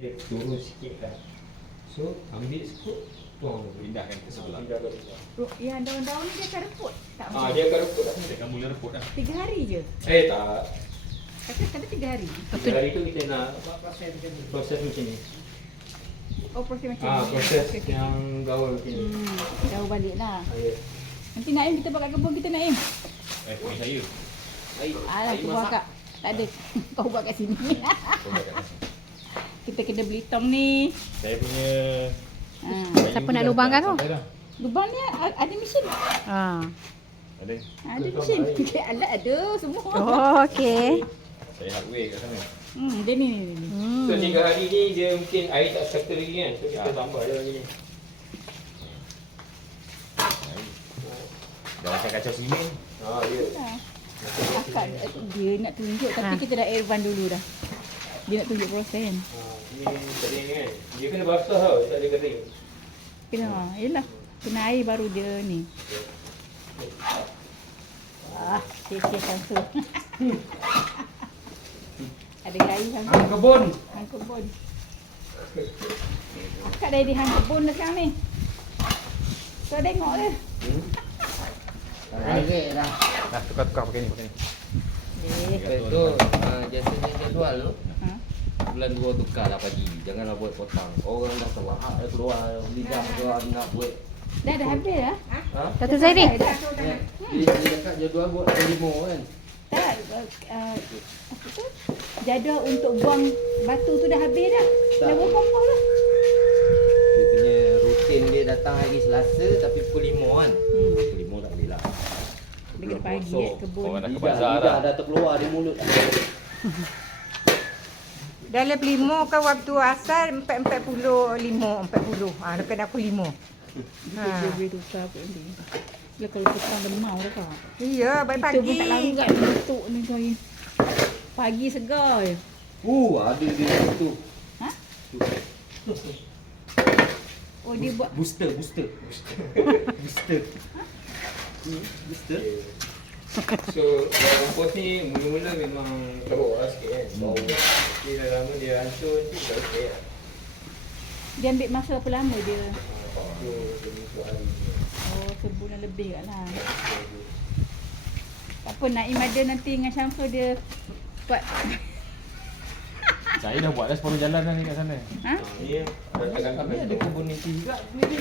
Dia turun sikit kan. So ambil skop, tuang Pindahkan ke sebelah. Pindah ke sebelah. Yang daun-daun ni dia akan reput. Tak Dia akan reput dah. Dia akan mula reput dah. 3 hari je. Tak. Kata 3 hari. 3 hari tu kita nak proses macam ni. Oh, proses macam ni. Proses Okey. yang gaul macam ni. Jauh balik lah. Ya. Nanti Naim kita buat kat kebun kita Naim. Punya saya. Alah, aku buat kat. Tak ada. Kau buat kat sini. Kau buat kat atas. Kita kena beli tong ni. Saya punya Siapa nak lubangkan tu? sampai dah. Lubang ni ada mesin. Ada. Ada mesin. Alat ada semua. Oh, okey. Saya hardware kat sana. Dia ni. So 3 hari ni dia mungkin air tak settle lagi kan. So kita tambah dia lagi ni. Dah macam kacau simen. Ya. Akak dia nak tunjuk tapi kita dah advance dulu dah. Dia nak tunjuk proses kan. Ni kering kan. Dia kena basah tau, tak ada kering. Kena, yelah. Kena air baru dia ni. Kekeh langsung. Ada kayu langsung. Hang kebun. Hang kebun. Akak dah di hang kebun dah sekarang ni. Kau tengok dia. Harga dah. Nah, tukar pakai ni. Itu jasanya jadual tu. Ha? Bulan 2 tukar lah pagi. Janganlah buat potong. Orang dah terlahak dah keluar lidah keluar nak buat. Dah habis dah? Ha? Dato' Zairi. Dah. Dia cakap jadual buat limo kan. Tak, apa tu? Jadual untuk buang batu tu dah habis dah. Dah buang kompos lah. Dia punya rutin dia datang hari Selasa tapi pukul 5 kan. Pukul 5 tak boleh lah. Dia kena pagi kebun. Orang nak ke Lidah, bazar lidah dah. dah terkeluar di mulut. Dalam 5 kan waktu asal 40. Nak kena aku 5. Dia boleh tukar pun nanti. Dia kalau petang dah mau dah kak. Iya, baik Kita pun pagi. tak langgar bentuk ni kau. Pagi segar je. Ada dia tu. Ha? Oh dia buat Booster. Booster. So yang kompos ni mula-mula memang teruk lah sikit kan. Bau. Tapi dah lama dia hancur nanti dah okey lah. dia ambil masa berapa lama dia? 40 hari. Oh sebulan lebih kat lah. Tak apa Naim ada nanti dengan Syamsul dia buat. Saya dah buat dah separuh jalan dah ni kat sana. Ha? Ni Kami ada community juga ni.